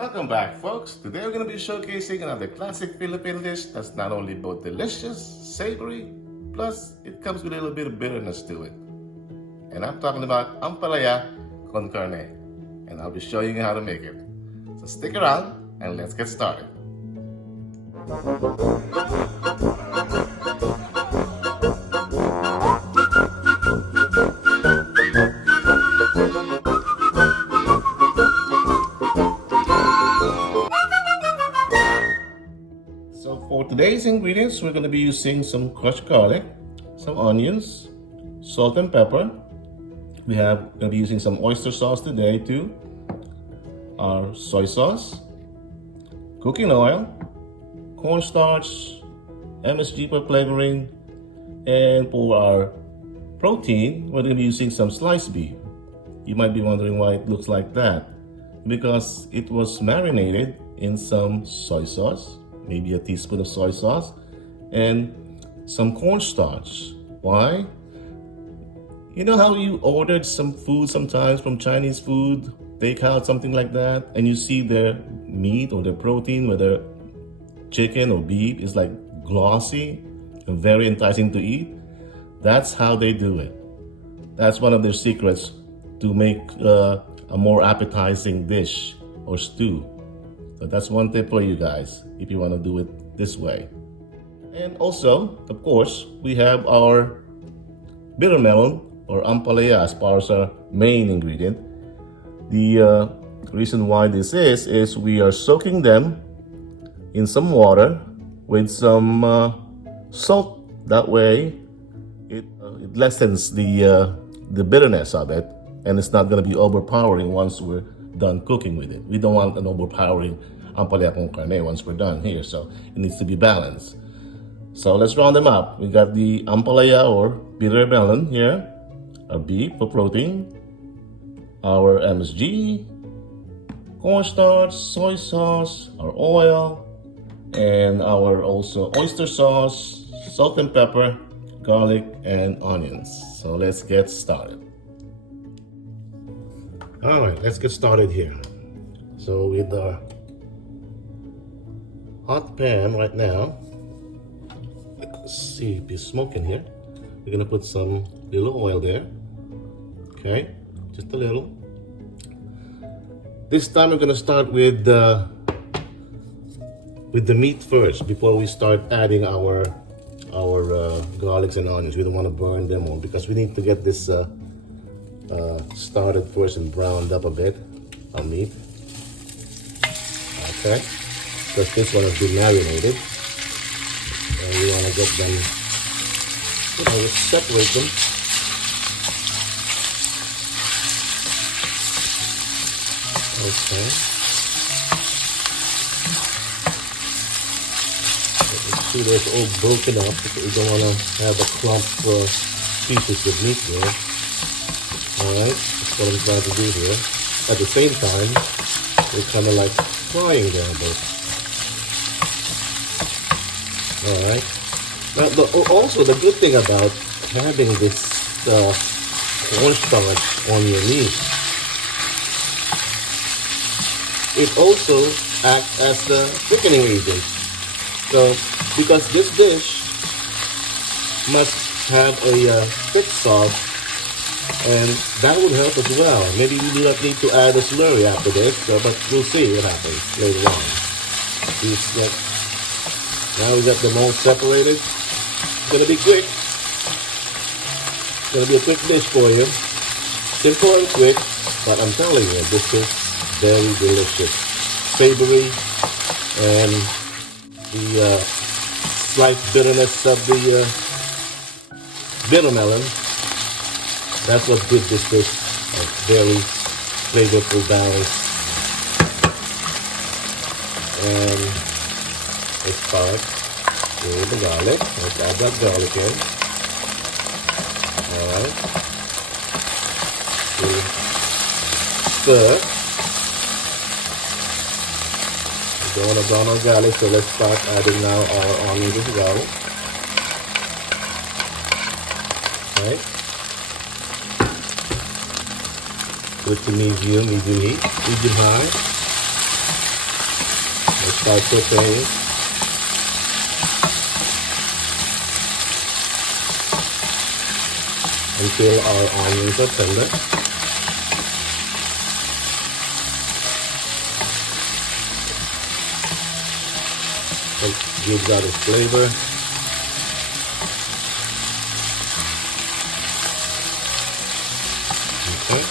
Welcome back, folks. Today we're going to be showcasing another classic Filipino dish that's not only both delicious, savory, plus it comes with a little bit of bitterness to it. And I'm talking about Ampalaya con Carne. And I'll be showing you how to make it. So stick around and let's get started. So for today's ingredients, we're going to be using some crushed garlic, some onions, salt and pepper. We're going to be using some oyster sauce today too, our soy sauce, cooking oil, cornstarch, MSG for flavoring, and for our protein, we're going to be using some sliced beef. You might be wondering why it looks like that. Because it was marinated in some soy sauce, maybe a teaspoon of soy sauce, and some cornstarch. Why? You know how you ordered some food sometimes from Chinese food, takeout, something like that, and you see their meat or their protein, whether chicken or beef, is like glossy and very enticing to eat? That's how they do it. That's one of their secrets to make a more appetizing dish or stew. So that's one tip for you guys if you want to do it this way. And also, of course, we have our bitter melon or ampalaya as far as our main ingredient. The reason why this is we are soaking them in some water with some salt. That way it lessens the bitterness of it, and it's not going to be overpowering once we're done cooking with it. We don't want an overpowering ampalaya con carne once we're done here, so it needs to be balanced. So let's round them up. We got the ampalaya or bitter melon here, our beef for protein, our MSG, cornstarch, soy sauce, our oil, and our also oyster sauce, salt and pepper, garlic, and onions. So let's get started. All right, let's get started here. So with our hot pan right now, let's see if it's smoking here. We're gonna put some little oil there. Okay, just a little. This time we're gonna start with the meat first before we start adding our garlics and onions. We don't want to burn them all because we need to get this started first and browned up a bit on meat. Okay, because this one has been marinated, and we want to get them, separate them. Okay. See, they're all broken up because we don't want to have a clump pieces of meat there. Alright, that's what I'm trying to do here. At the same time, we're kind of like frying them a bit. Alright. Now, also the good thing about having this cornstarch on your meat, it also acts as the thickening agent. So, because this dish must have a thick sauce, and that would help as well. Maybe we do not need to add a slurry after this, but we'll see what happens later on. Now we got them all separated. It's gonna be quick. It's gonna be a quick dish for you. Simple and quick, but I'm telling you, this is very delicious. Savory, and the slight bitterness of the bitter melon. That's what gives this dish a very flavorful balance. And let's start with the garlic. Let's add that garlic in. Alright. Stir. We don't want to brown our garlic, so let's start adding now our onions as well. Right. Put to medium heat, medium high. start sauteing until our onions are tender. It gives out its flavor. Okay.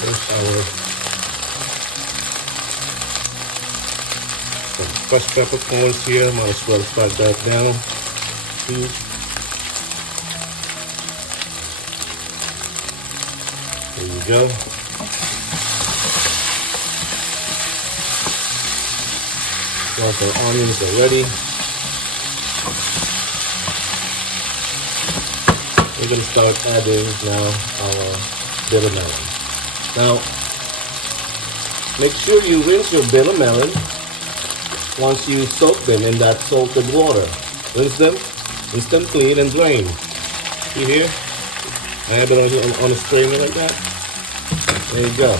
There's our some fresh peppercorns here. Might as well start that down too. There you go. Once our onions are ready, we're going to start adding now our bitter melon. Now, make sure you rinse your bitter melon once you soak them in that salted water. Rinse them clean and drain. See here? I have it on a strainer like that. There you go.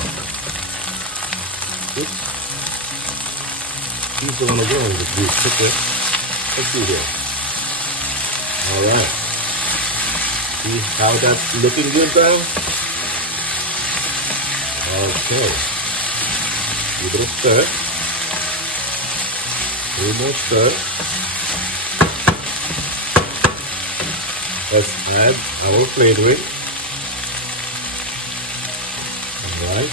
Oops. These are gonna go in the juice. Okay. Let's see here. Alright. See how that's looking good now? Okay. Give it a stir. A little more stir. Let's add our flavoring. Alright.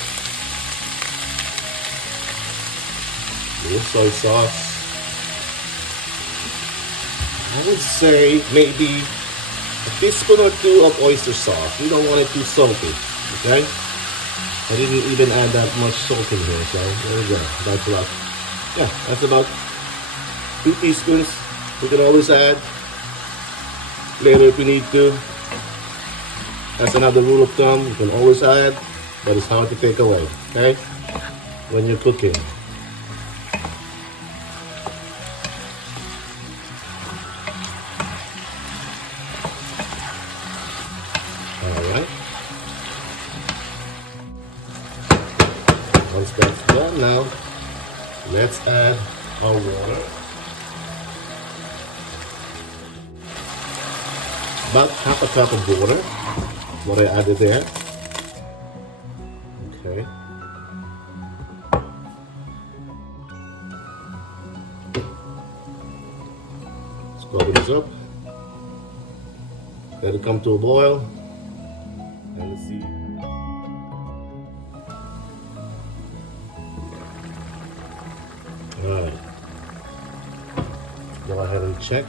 Little soy sauce. I would say maybe a teaspoon or two of oyster sauce. We don't want it too salty. Okay? I didn't even add that much salt in here, so there we go. That's about, yeah, that's about 2 teaspoons. We can always add later if we need to. That's another rule of thumb. You can always add, but it's hard to take away, okay? When you're cooking. Alright. Once that's done now, let's add our water. About half a cup of water, what I added there. Okay. Let's cover this up. Let it come to a boil. And let's see. Alright. Go ahead and check.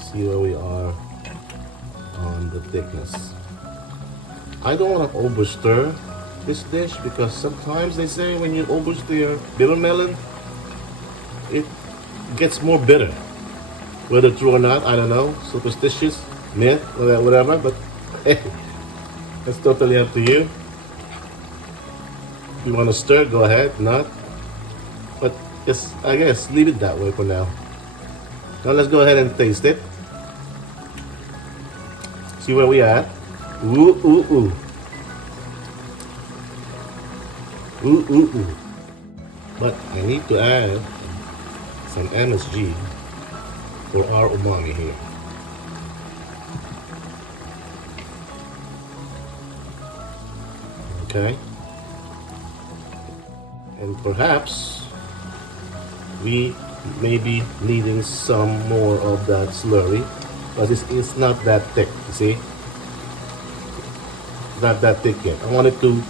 See where we are on the thickness. I don't want to overstir this dish because sometimes they say when you overstir bitter melon, it gets more bitter. Whether true or not, I don't know. Superstitious, myth, whatever, but hey, that's totally up to you. If you want to stir, go ahead, not. But just, I guess, leave it that way for now. Now let's go ahead and taste it. See where we at? Ooh, ooh, ooh. Ooh, ooh, ooh. But I need to add some MSG for our umami here. Okay. And perhaps we may be needing some more of that slurry. But it's not that thick, you see? Not that thick yet. I want it to,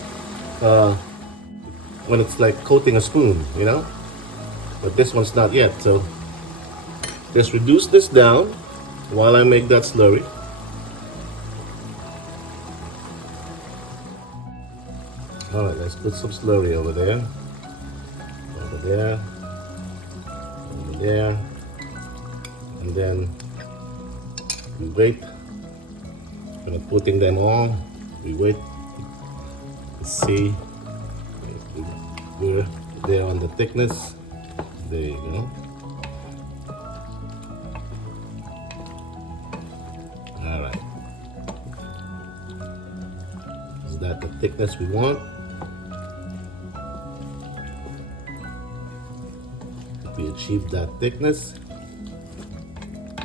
when it's like coating a spoon, you know? But this one's not yet, so just reduce this down while I make that slurry. Alright, let's put some slurry over there. Over there. Over there. And then we wait. We're putting them on. We wait to see. We're there on the thickness. There you go. Alright. Is that the thickness we want? we achieve that thickness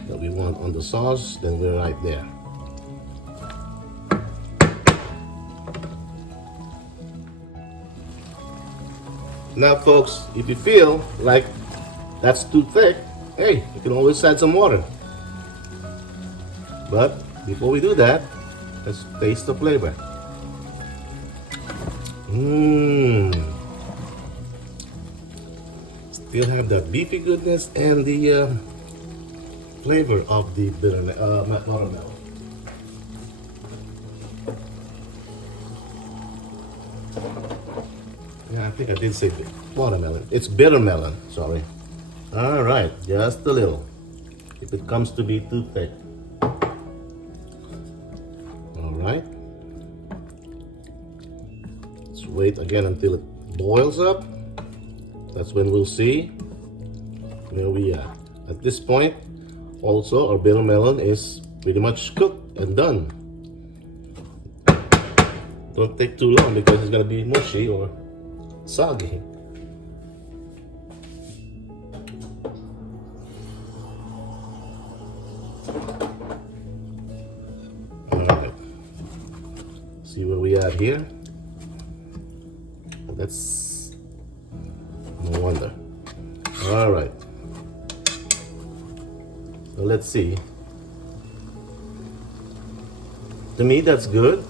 that we want on the sauce, then we're right there. Now folks, if you feel like that's too thick, hey, you can always add some water. But before we do that, let's taste the flavor. Still have that beefy goodness and the flavor of the watermelon. Yeah, I think I did say watermelon. It's bitter melon, sorry. All right, just a little. If it comes to be too thick. All right. Let's wait again until it boils up. That's when we'll see where we are. At this point, also our bitter melon is pretty much cooked and done. Don't take too long because it's gonna be mushy or soggy. Alright. See where we at here? That's no wonder. Alright. So let's see. To me that's good.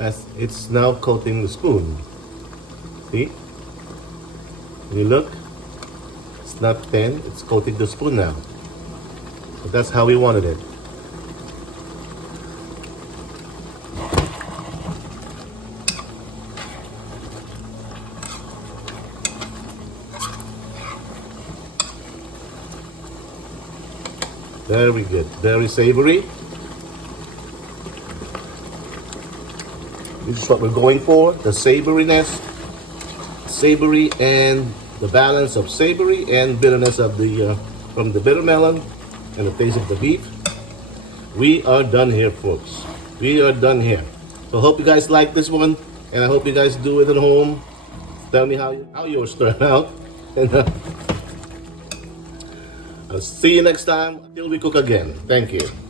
As it's now coating the spoon. See? When you look, it's not thin, it's coating the spoon now. But that's how we wanted it. Very good, very savory. This is what we're going for, the savoriness. Savory and the balance of savory and bitterness of the from the bitter melon and the taste of the beef. We are done here, folks. We are done here. So hope you guys like this one, and I hope you guys do it at home. Tell me how yours turn out. And I'll see you next time until we cook again. Thank you.